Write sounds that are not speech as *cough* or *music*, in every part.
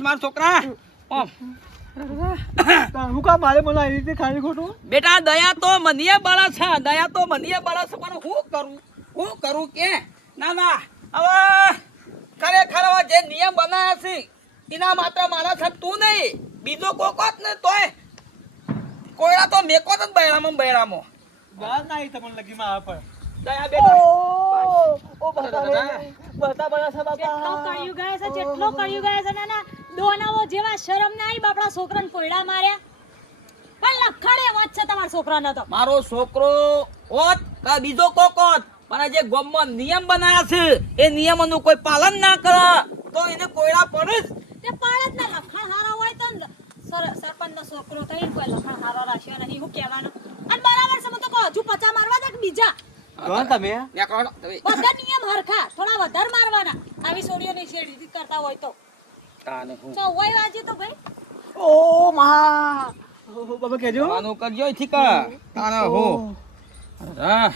બેસ મારા છોકરા. ઓમ. હું કામ મારે મને આવી રીતે ખાલી ખોટું? બેટા દયા તો મનીએ બળે છે. દયા તો મનીએ બળે છે પણ હું કરું? હું કરું કે? ના ના. હવે ખરેખર જે નિયમ બનાવ્યા છે એના માત્ર મારા છે તું નહીં બીજો કોકોત ને તોય કોયડા તો મેકો જ બૈરામો બૈરામાં. વાત ના તમને લગી માં પર. દયા બેટા. ઓ બતા બતા છે જેટલો કળિયુગ આવે છે નાના દોનાઓ જેવા શરમ ના આવી બાપડા છોકરાને કોયડા માર્યા. પણ લખડે વાત છે તમારા છોકરાનો તો. મારો છોકરો ઓત કા બીજો કોકોત પણ જે ગોમમાં નિયમ બનાયા છે એ નિયમોનું કોઈ પાલન ના કરે. તો એને કોયડા પડે જ. તે પાડત ના લખણ હારા હોય તો સર- સરપંચનો છોકરો થઈને કોઈ લખણ હારો રાખ્યો નહીં હું કહેવાનું. અને બરાબર છે તો કહું હજુ પચા મારવા દે બીજા? કોણ તમે. બધા નિયમ હરખા થોડા વધારે મારવાના. આવી છોડીઓની છેડી કરતા હોય તો. તાને હું. હોય વાજી તો ભાઈ? ઓ મહા. ઓ બાબા કેજો જવાનું કરજો ઠીક. તારા હો? હા.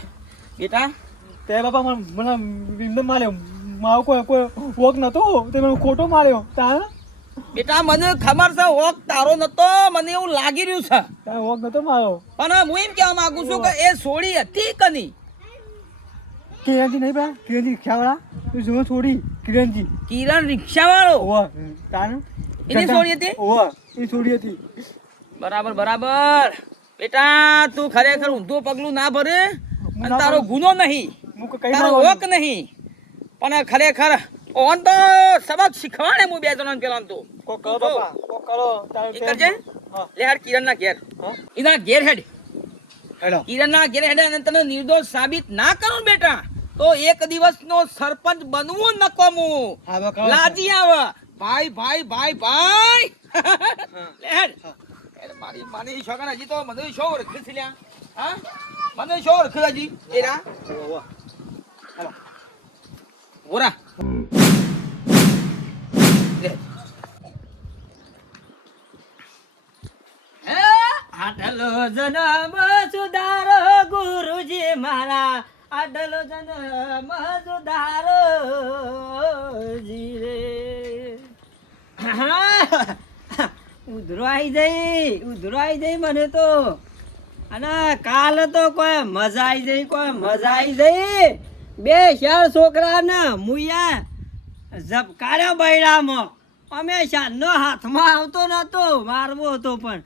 બેટા? તે બાપા મને મને માર્યો. મારો કોઈ કોઈ વોક નતો. તે મને ખોટો માર્યો. તા બેટા મને ખબર છે ઓક તારો નતો. મને એવું લાગી રહ્યું છે. તા વોક નતો માર્યો. પણ હું એમ કહેવા માંગુ છું કે એ સોડી હતી કની કિરણજી નહીં બા કિરણજી ખ્યાવાળા તું જો છોડી કિરણજી. કિરણ રિક્ષા વાળો ઓવા તાન એની છોડી હતી? ઓવા એ છોડી હતી. બરાબર બરાબર. બેટા તું ખરેખર ઊંધું પગલું ના ભરે અને તારો ગુનો નહીં. તારો હોક નહીં. પણ ખરેખર ઓન તો સબક શીખવાડે હું બે જણાને પેલા તો. કો કરો બાપા. કો કરો. કરજે. લે હેડ કિરણ ના ઘેર એના ઘેર હેડ. હેડો. કિરણ ના ઘેર હેડ અને તને નિર્દોષ સાબિત ના કરું બેટા. તો એક દિવસ નો સરપંચ બનવું નકોમું. હા લાજી આવે. ભાઈ ભાઈ ભાઈ ભાઈ. મારી માની છોકરા હજી તો મને શો ઓળખે છે લ્યા? હા? મને શો ઓળખે હજી? એરા ઓવા ઓરા. હે? આટલો જન્મ સુધારો ગુરુજી મારા. આટલો જન મજુદાર જીરે ઉધરો આવી જઈ ઉધરો આવી જઈ મને તો. અને કાલ તો કોઈ મજા આવી જઈ, કોઈ મજા આવી જઈ. બે ચાર છોકરા ને મુયા ઝબકાર્યા બૈરામાં. અમે શાનનો હાથમાં આવતો નહોતો મારવો હતો પણ.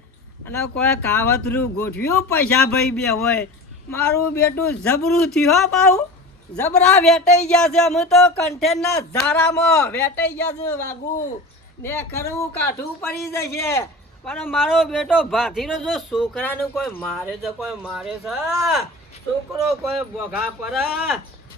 અને કોઈ કાવતરું ગોઠવ્યું પૈસા ભાઈ બે હોય. મારું બેટું જબરું થયું હો બાઉ. જબરા વેટાઈ ગયા છે. અમે તો કંઠેરના ઝારામાં વેટાઈ ગયા છે વાઘુ. ને કરવું કાઠું પડી જશે. પણ મારો બેટો ભાથીનો જો છોકરાને કોઈ મારે છે કોઈ મારે છે? છોકરો કોઈ બોઘા પર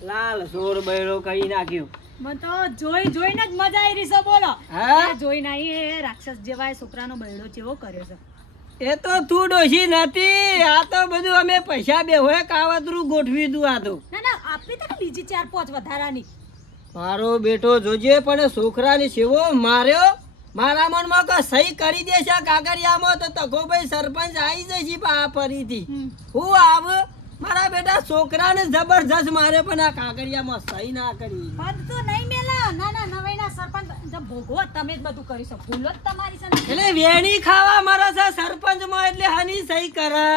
લાલ સોર બૈરો કરી નાખ્યું. મને તો જોઈ જોઈને જ મજા આવી રહી છે બોલો. હા? જોઈ એ રાક્ષસ જેવા છોકરાનો બૈડો જેવો કર્યો છે. એ તો તું ડોશી નથી. આ તો બધું અમે પૈસા બે હોય કાવતરું ગોઠવી દઉં આ તો. ના ના આપી તને બીજી ચાર પાંચ વધારાની. મારો બેટો જોજે પણ છોકરાને સેવો માર્યો. મારા મનમાં કે સહી કરી દેશે કાગરિયામાં તો તો તકોભાઈ સરપંચ આવી જશે આ ફરીથી. હું આવ? મારા બેટા છોકરાને જબરજસ્ત મારે પણ આ કાગરિયામાં સહી ના કરી. તો નહીં મેલા. ના ના સરપંચ ભોગવો તમે જ બધું કરી શકો. ભૂલો જ તમારી સાથે એટલે વેણી ખાવા મારે છે સરપંચમાં એટલે હની સહી કરે.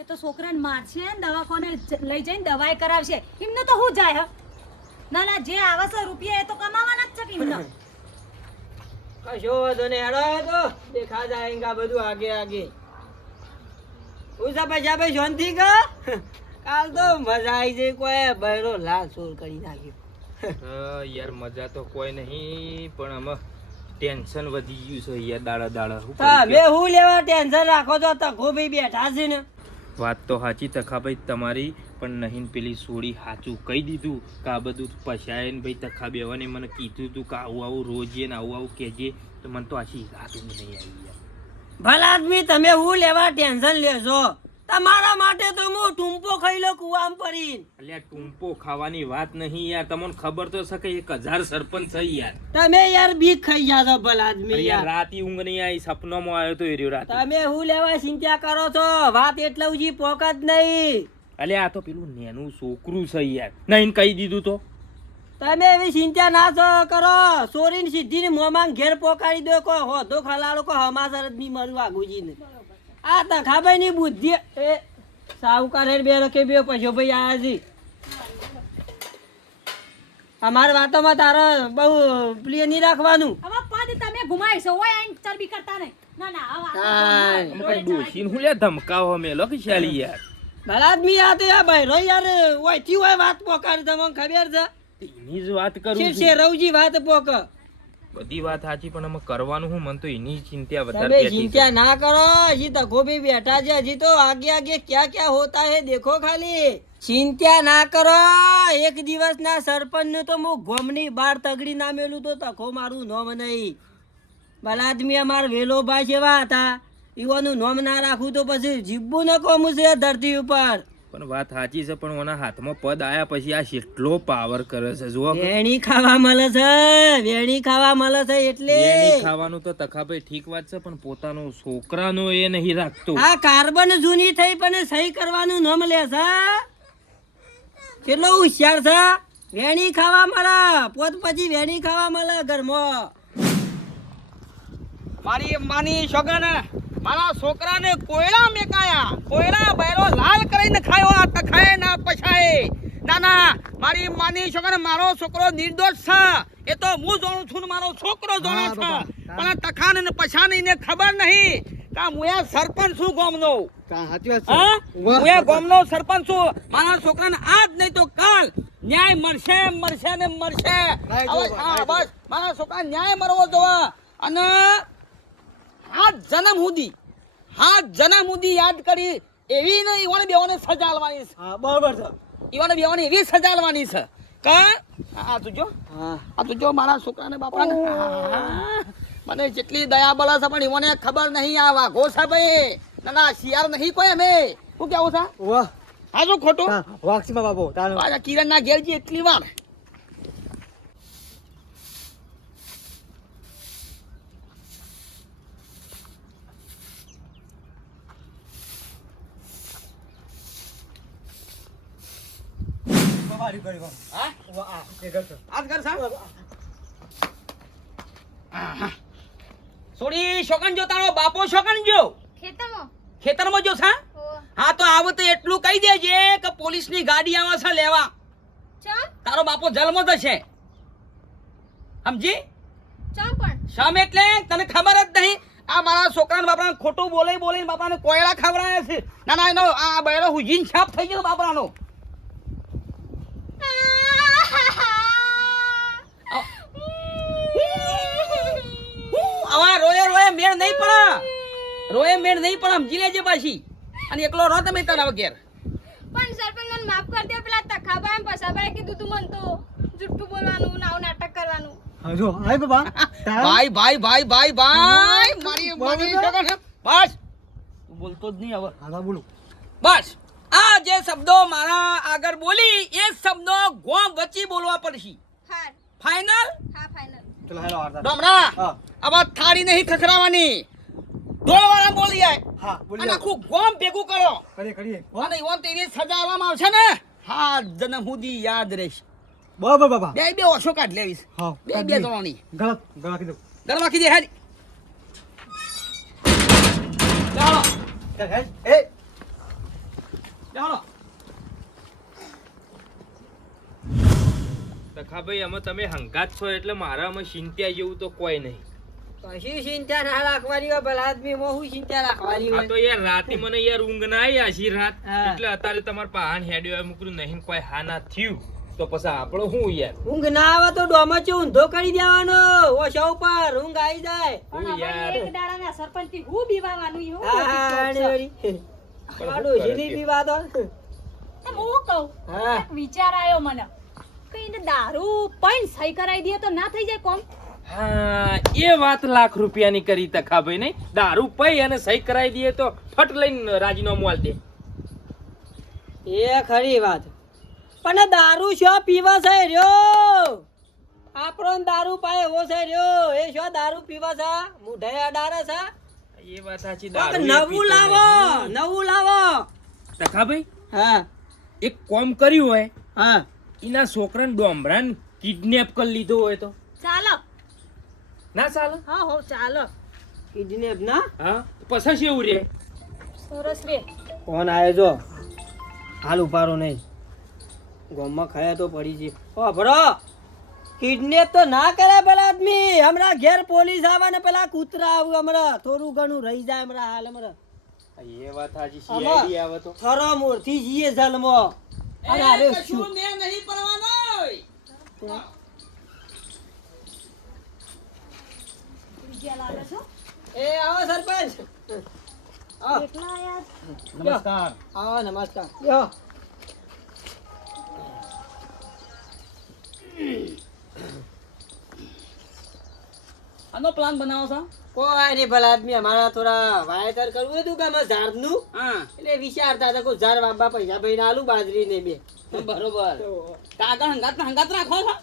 એ તો છોકરાને મારશે ને દવાખાને લઈ જઈને દવાઈ કરાવશે. એમને તો શું જાય ના ના જે આવે છે રૂપિયા એ તો કમાવાના જ છે એમને? કશો વાંધો નહીં. હેડો તો દેખા જાયગા બધું આગે આગે. ઉસા પૈસા ભાઈ શાંતિ કા કાલ તો મજા આવી જઈ કોઈ બૈરો લાલ સોર કરી નાખ્યો. યાર મજા તો કોઈ નહીં પણ અમે ટેન્શન વધી ગયું છે યાર દાડા દાડા. તમે હું લેવા ટેન્શન રાખો છો? તકો ભાઈ બેઠા છે ને. વાત તો સાચી તખાભાઈ તમારી પણ નહીં પેલી સોડી સાચું કહી દીધું કે આ બધું પછાય ને ભાઈ તખા બેવાને મને કીધું તું કે આવું આવું રોજે ને આવું આવું કહેજે તો મને તો આછી રાત નહીં આવી ભલા આદમી તમે હું લેવા ટેન્શન લેશો? તમારા માટે તો હું ટૂંપો ખાઈ લો કુવામ પડી અલ્યા ટૂંપો ખાવાની વાત નહીં યાર. તમને ખબર તો છે કે એક હજાર સરપંચ છે યાર. તમે યાર બીક ખાઈ ગયા છો ભલા આદમી યાર રાતી ઊંઘ નહીં આવી. સપનામાં આવ્યો તો એ રહ્યો રાતે. તમે હું લેવા ચિંતા કરો છો? વાત એટલે ઉજી પોકત નહીં. અલ્યા આ તો પેલું નેનું છોકરું છે યાર. નહીં કહી દીધું તો. તમે એવી ચિંતા ના છો કરો. ચોરીની સીધી મોમાં ઘેર પોકાડી દો કો હોધો ખલાડો કો હમાસર જ નહીં મરું આગુજીને આ તખાભાઈ ની બુદ્ધિ એ સાહુકાર હેર બે રખે બે પછો ભાઈ આયા છે. અમારી વાતોમાં તારે બહુ પ્રિય નહીં રાખવાનું. હવે પદ તમે ઘુમાઈ છો ઓય આઈ ચરબી કરતા નહીં. ના ના હવે અમે કઈ ડોશીને હું લ્યા ધમકાવો મેલો કે શાલી યાર. ભલા આદમી આ તો યાર ભાઈ રો યાર ઓયથી હોય વાત પોકાર તમને ખબર છે? એની જ વાત કરું છે. રવજી વાત પોક. બધી વાત સાચી પણ અમે કરવાનું હું મન તો એની ચિંતા વધારે તમે ચિંતા ના કરો. હજી તકો ભી બેઠા છે. હજી તો આગે આગે ક્યાં ક્યાં હોતા હે? દેખો ખાલી. ચિંતા ના કરો. એક દિવસ ના સરપંચનું તો હું ગોમની બાર તગડી ના મેલું તો તકો મારું નોમ નહીં. બલાદમી અમાર વેલો ભાઈ જેવા હતા. ઈવાનું નોમ ના રાખું તો પછી જીવવું ન કોમું છે ધરતી ઉપર. પણ વાત સાચી છે પણ ઓના હાથમાં પદ આયા પછી આ કેટલો પાવર કરે છે જુઓ. વેણી ખાવા મળે છે વેણી ખાવા મળે છે એટલે. ખાવાનું તો તખાભાઈ ઠીક વાત છે પણ પોતાનો છોકરાનો એ નહીં રાખતો. આ કાર્બન જૂની થઈ પણ સહી કરવાનું નામ લે છે. કેટલો હોશિયાર છે. વેણી ખાવા મળે પોત પછી વેણી ખાવા મળે ઘરમાં. મારી માની છોકરાને મારા છોકરાને કોયડા મેકાયા કોયડા બૈરો લાલ કરીને ખાયો આ તખાય ના પછાય. ના ના મારી માની છોકરા મારો છોકરો નિર્દોષ છે. એ તો હું જાણું છું ને મારો છોકરો જાણે છે. પણ તખાને ને પછાને ને ખબર નહીં કા મુયા સરપંચ છું ગામનો. એ ગામનો સરપંચ છું. મારા છોકરાને આજ નહીં તો કાલ ન્યાય મળશે મળશે ને મળશે. હા બસ. મારા છોકરા ન્યાય મળવો જોવા. અને હાથ જન્મ સુધી હાથ જન્મ સુધી યાદ કરી એવી ને ઈવાને બેવાને સજા આલવાની છે. હા બરાબર છે. ઈવાને બેવાને એવી સજા આલવાની છે. કા? આ તું જો. હા. આ તુજો મારા છોકરાને બાપાને. મને જેટલી દયા બળા છે પણ ઈવાને ખબર નહીં. આ વાઘો છે ભાઈ. ના ના શિયાળ નહીં કોઈ અમે. શું કેવું છે? વાહ. હા શું ખોટું. વાક્ષીમાં બાપુ તારું. કિરણ ના ઘેર એટલી વાર બારી કરી બાપુ હા? આ એ કરતો આજ કર સાહેબ સોડી શોકન જો તારો બાપો શોકન જો. ખેતરમાં? ખેતરમાં જો સા હા. તો આવ તો એટલું કહી દેજે કે પોલીસની ગાડી આવે છે લેવા. તારો બાપો જન્મ થશે સમજી? શમ એટલે? તને ખબર જ નહીં. આ મારા છોકરાને બાપરાને ખોટું બોલે બોલીને બાપરાને કોયડા ખવડાયા છે. ના ના એનો આ બૈરો હુજીન છાપ થઈ ગયો બાપરાનો આવા રોયે રોયે મેળ નહીં પડે. રોયે મેળ નહીં પડે સમજી લેજે પાછી. અને એકલો રહો તમે તારા વગેર. પણ સરપંચ મને માફ કરી દે પેલા તખાબા એમ પસાબાએ કીધું તું મન તો જુઠ્ઠું બોલવાનું નાવ નાટક કરવાનું. હજો જો આય બાપા ભાઈ ભાઈ ભાઈ ભાઈ ભાઈ મારી મારી. બસ. તું બોલતો જ નહીં હવે. હા હા, બોલું. બસ. આ જે શબ્દો મારા આગળ બોલી એ શબ્દો ગોમ વચ્ચે બોલવા પડશે. હાર. ફાઇનલ હા ફાઇનલ ચલો હેલો વાર્તા ડોમરા! આવા થાળી નહીં ખખડાવવાની ઢોલવાળા બોલી જાય હા અને આખું ગોમ ભેગું કરો. કરીએ કરીએ. અને ઈવન તો એવી આવશે ને? હા જન્મ સુધી યાદ રહેશે. બરાબર બાબા બે બે. ઓછો કાઢ લેવીશ. હા બે બે કીધું હેડ. ચાલો. એ. ચાલો. તખાભાઈ અમે તમે હંગાત છો એટલે મારા અમે ચિંત્યા જેવું તો કોઈ નહીં. કશી ચિંતા ના રાખવાની હોય ભલા આદમી માં શું ચિંતા રાખવાની હોય? તો યાર રાતે મને યાર ઊંઘ ના આવી આછી રાત. એટલે અત્યારે તમાર પહાણ હેડ્યો એમ કરું નહીં કોઈ હા ના થયું. તો પછી આપણો શું યાર? ઊંઘ ના આવે તો ડોમાચો ઊંધો કરી દેવાનો. ઓછા ઉપર ઊંઘ આવી જાય. હું પણ યાર એક દાડાના બીવાવાનું ઈ હું હા, મોટી હા, કોક છે. વળી. આ ડોશીની બી વાત હોય. એમ હું કહું વિચાર આવ્યો મને. કે એને દારૂ પણ સહી કરાવી દે તો ના થઈ જાય કોમ? હા એ વાત લાખ રૂપિયાની કરી તખાભાઈ નહીં. દારૂ પઈ અને સહી કરાવી દઈએ તો ફટ લઈને રાજીનામું આલ દે. એ ખરી વાત. પણ દારૂ શો પીવા છે રહ્યો? આપણો દારૂ પાય એવો છે રહ્યો? એ શો દારૂ પીવા છે? મુઢે અડારે છે? એ વાત સાચી દારૂ નવું લાવો નવું લાવો. તખાભાઈ હા. એક કોમ કર્યું હોય. હા. એના છોકરાને ડોમરાન કિડનેપ કરી લીધો હોય તો. ચાલો ના ચાલો? હા હો ચાલો કિડનેપ ના? હા? પછી શેવું રે? સરસ રે. કોણ આયો જો. હાલ ઉપારો નહીં. ગોમમાં ખાયા તો પડી છે. ઓ ભરો. કિડનેપ તો ના કરે પેલા આદમી. હમણાં ઘેર પોલીસ આવે ને પેલા કૂતરા આવું હમણાં. થોડું ઘણું રહી જાય હમણાં હાલ હમણાં. એ વાત હાજી સીઆઈડી આવે તો. થરો મોરથી જીએ જલમો શું? મેં નહીં પડવાનો એ આવો સરપંચ. નમસ્કાર. આવો નમસ્કાર. યો. આનો પ્લાન બનાવો છો? કોઈ નહીં ભલા આદમી અમારા થોડા વાયતર કરવું હતું કે અમારે ઝાડનું? હા. એટલે વિચારતા હતા કોઈ ઝાડ બાબા પૈસા ભાઈ આલુ બાજરી ને બે. બરોબર. કાગળ હંગાત હંગાત રાખો છો?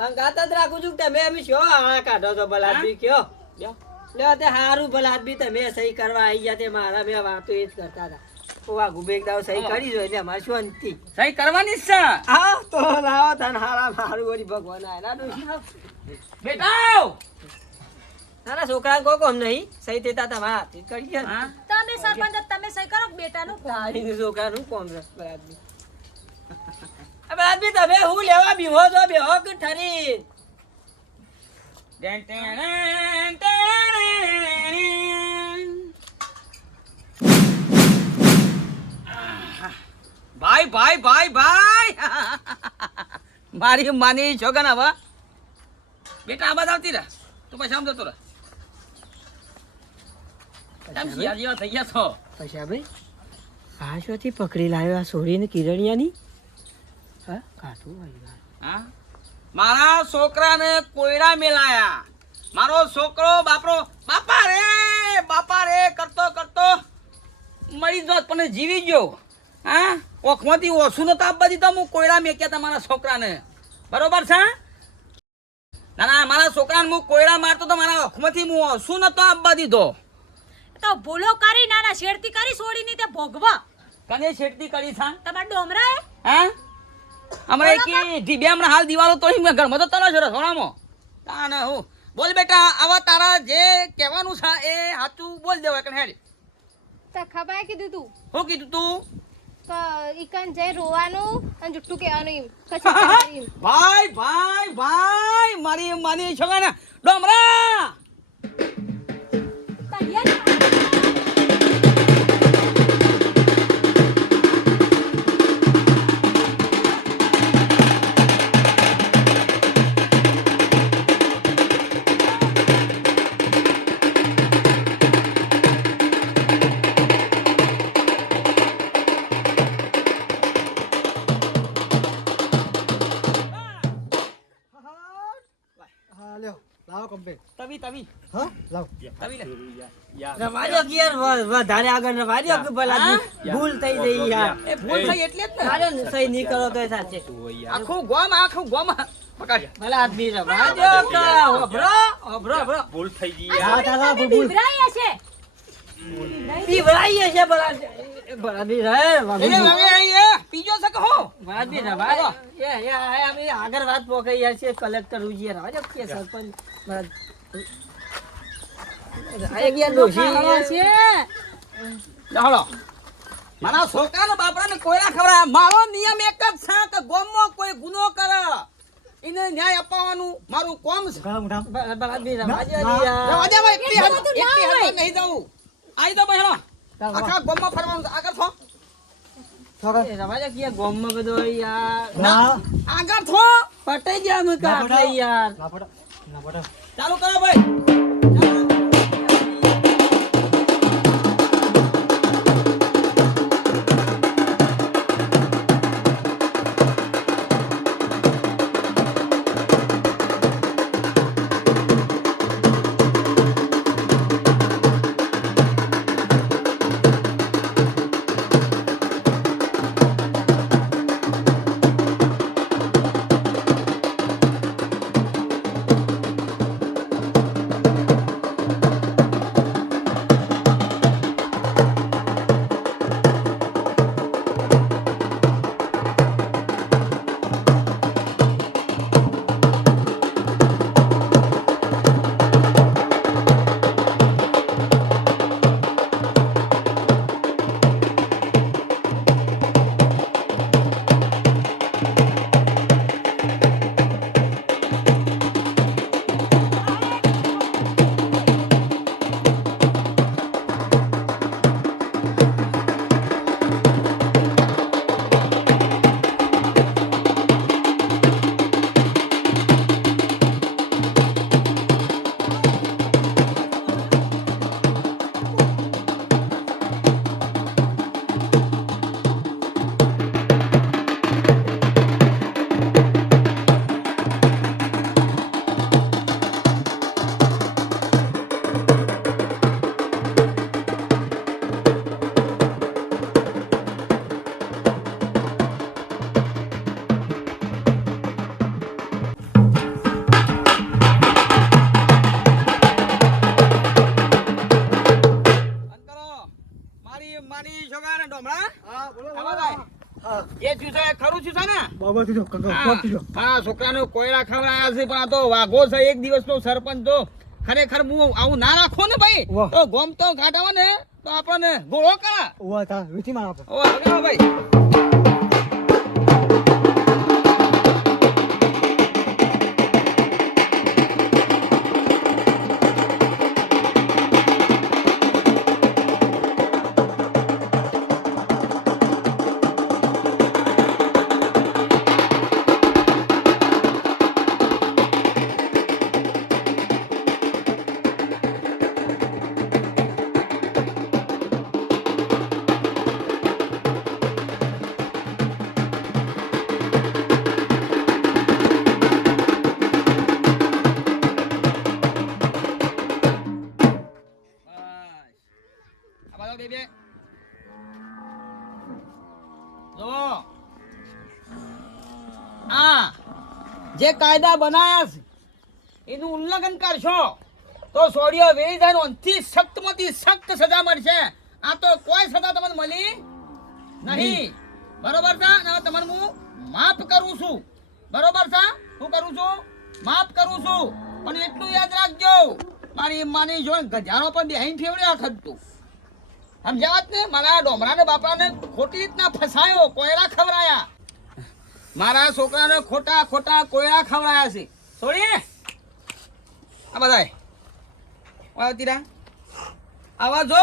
હંગાત જ રાખું છું તમે અમે છો આળા કાઢો છો ભલા આદમી કયો? લ્યો. તે હારું ભલા આદમી તમે સહી કરવા આવી ગયા તે મારા મેં વાતો એ જ કરતા હતા. ઓવા ગુબેક દાવ સહી કરી જો એટલે અમારે શાંતિ સહી કરવાની જ છે. હા તો લાવો તને હારા મારું વળી ભગવાન આયલા ડોશી. બેટા ના છોકરા કો કોમ નહીં. સહી દેતા તમારા હાથે કરી ગયા. તમે સરપંચ તમે સહી કરો કે બેટાનું? તારીનું છોકરાનું કોમ છે આ ભલા તમે હું લેવા બીવો છો? બેહો કે ઠરી. ભાઈ ભાઈ ભાઈ ભાઈ. મારી માની છોકરા હવે. બેટા આ બાદ આવતી રહે. તું પછી આમ જતો રહે. કેમ શિયાળ જેવા થઈ ગયા છો. પૈસા ભાઈ આ શોથી પકડી લાવ્યો આ સોરીને કિરણિયાની? હા કાઠું આવી હા? મારા છોકરાને કોયડા મેલાયા. મારો છોકરો બાપરો બાપા રે બાપા રે કરતો કરતો મરી જોત પણ જીવી ગયો. હા? ઓખમાંથી ઓછું નતા આપવા દીધો હું કોયડા મેક્યા તા મારા છોકરાને. બરોબર છે? ના ના મારા છોકરાને હું કોયડા મારતો તો મારા ઓખમાંથી હું ઓછું નતો આપવા દીધો. તો ભૂલો કરી નાના શેરતી કરી છોડીની તે ભોગવા. કને શેઠતી કરી છે તમારા હે હા? હમણાં એક ઢીબે હમણાં હાલ દિવાળો તો મેં ઘરમાં તો તનો છે સોણામો. તા ને હું. બોલ બેટા આવા તારા જે કહેવાનું છે એ સાચું બોલ દેવાય હેડી. હેડ ખબર કીધું તું? હું કીધું તું? કે ઈકન જઈ રોવાનું અને જુઠ્ઠું કહેવાનું એમ. કશું *laughs* ભાઈ ભાઈ ભાઈ મારી માની છોકરા ડોમરા! તવી તવી હા? લાવો. તવી લે. રવાજો કે વધારે આગળ રવાજો કે ભલા ભૂલ થઈ જઈ યાર. એ ભૂલ થઈ એટલે જ ને. અરે સહી નહીં કરો તો સાચે આખું ગોમ આખું ગોમ. પકડ ભલા આદમી રવાજો કે હોભરો હોભરો હોભરો ભૂલ થઈ ગઈ હા તારા ભૂલ. બિવરાઈ હશે પીવડાઈએ છે ભલા ભલા આદમી રહે એને હવે પીજો છે કે હો? રવાજો એ એ આગળ વાત પોકાઈ યાર છે કલેક્ટર ઉજીએ રવાજો કે સરપંચ ભલા આ એક યાર ડોશી ચાલો મારા છોકરાના બાપડાને કોયડા ખવડાવે. મારો નિયમ એક જ છે કે ગોમમાં કોઈ ગુનો કરે. એને ન્યાય અપાવવાનું મારું કોમ છે. ના, દે ના. નહીં જવું. આઈ જાઓ ભાઈ, આખા ગોમમાં ફરવાનું આગળ. છોકરા ના આગળ થો. પટાઈ ગયા યાર. ના ના ચાલુ કરો ભાઈ. બાબા તું જો કાકા હા, છોકરાને કોયડા ખવડાયા છે પણ આ તો વાઘો છે એક દિવસનો સરપંચ તો ખરેખર હું આવું ના રાખો ને ભાઈ? તો ગોમ તો ઘાટાવા ને તો આપણને ગોળો કરા. ઓવા તા મારા આપો ઓ ભાઈ. બસ. આ બાજુ બે બે. આ જે કાયદા બનાયા છે એનું ઉલ્લંઘન કરશો તો સોડિયો વેરી જાય સખ્તમાંથી સખ્ત સજા મળશે. આ તો કોઈ સજા તમને મળી નહીં. બરોબર છે? ને તમને હું માફ કરું છું. બરોબર છે? હું કરું છું? માફ કરું છું. પણ એટલું યાદ રાખજો મારી માની જો ગજારો પણ બેહીને ફેવડ્યા ખડતું સમજાવત ને? મારા ડોમરાને બાપાને ખોટી રીતના ફસાયો, કોયડા ખવરાયા મારા છોકરાને ખોટા ખોટા કોયડા ખવડાયા છે. છોડી આ બધાય. ઓય તીરા આવા જો.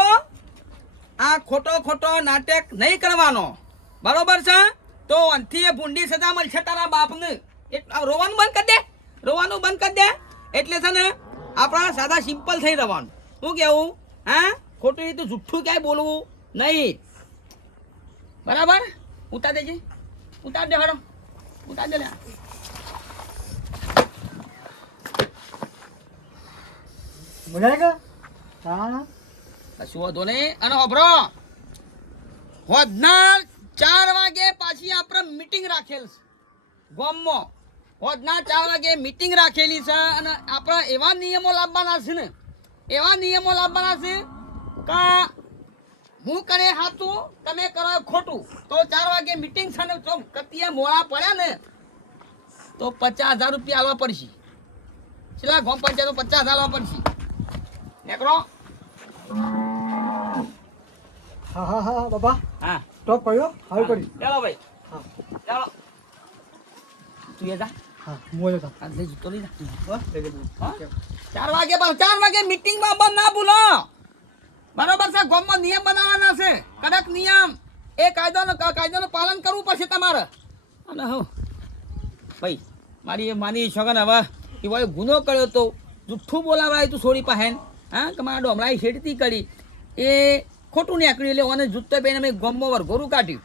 આ ખોટો ખોટો નાટક નહીં કરવાનો. બરોબર છે? તો અંથી એ ભૂંડી સજા મળશે તારા બાપને. રોવાનું બંધ કરી દે. રોવાનું બંધ કરી દે. એટલે છે ને, આપણા સાદા સિમ્પલ થઈ રહેવાનું. શું કેવું? હા? ખોટી રીતે જુઠ્ઠું ક્યાંય બોલવું નહીં. બરાબર? ઉતાર દેજે. ઉતાર દે હડો ઉતાર દે બોલાય કે? હા કશું વાંધો નહીં. અને હોભરો હોદના ચાર વાગે પાછી આપણે મીટિંગ રાખેલ છે. ગામમાં. હોદના ચાર વાગે મીટિંગ રાખેલી છે અને આપણા એવા નિયમો લાવવાના છે ને. એવા નિયમો લાવવાના છે કે? હું કરે હાથું? તમે કરો ખોટું. તો ચાર વાગે મીટિંગ છે ને તો કતિએ મોડા પડ્યા ને તો પચાસ હજાર રૂપિયા આલવા પડશે. છેલ્લા ગામ પંચાયતો પચાસ હજાર આલવા પડશે. નીકળો. હા હા હા બાબા. હા. ટોપ કર્યો હાલ કરી ચાલો ભાઈ. હા. ચાલો તું એ જા. હા આ લઈ જતો લઈ જા? ચાર વાગે ચાર વાગે મીટિંગમાં બંધ ના ભૂલો. બરોબર છે, ગામમાં નિયમ બનાવવાના છે. કડક નિયમ. એ કાયદાનો કાયદાનું પાલન કરવું પડશે તમારે. અને હું ભાઈ, મારી એ માની છોકન હવે એ વળી ગુનો કર્યો તો જુઠ્ઠું બોલાવાય તું છોડી પાસે હા, કે મારા ડોમરાએ હેડતી કરી. એ ખોટું નીકળ્યું એટલે ઓને જૂતો મેં ગામમાં વરઘોરું કાઢ્યું.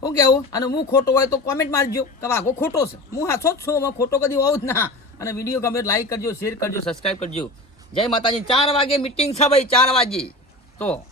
શું કેવું? અને હું ખોટો હોય તો કોમેન્ટ મારજો, કે વાઘો ખોટો છે. હું હાથો જ છું હું ખોટો કદી હોઉં જ ના. અને વીડિયો ગમે લાઈક કરજો શેર કરજો સબસ્ક્રાઈબ કરજો. જય માતાજી. ચાર વાગે મિટિંગ છે ભાઈ, ચાર વાગે. તો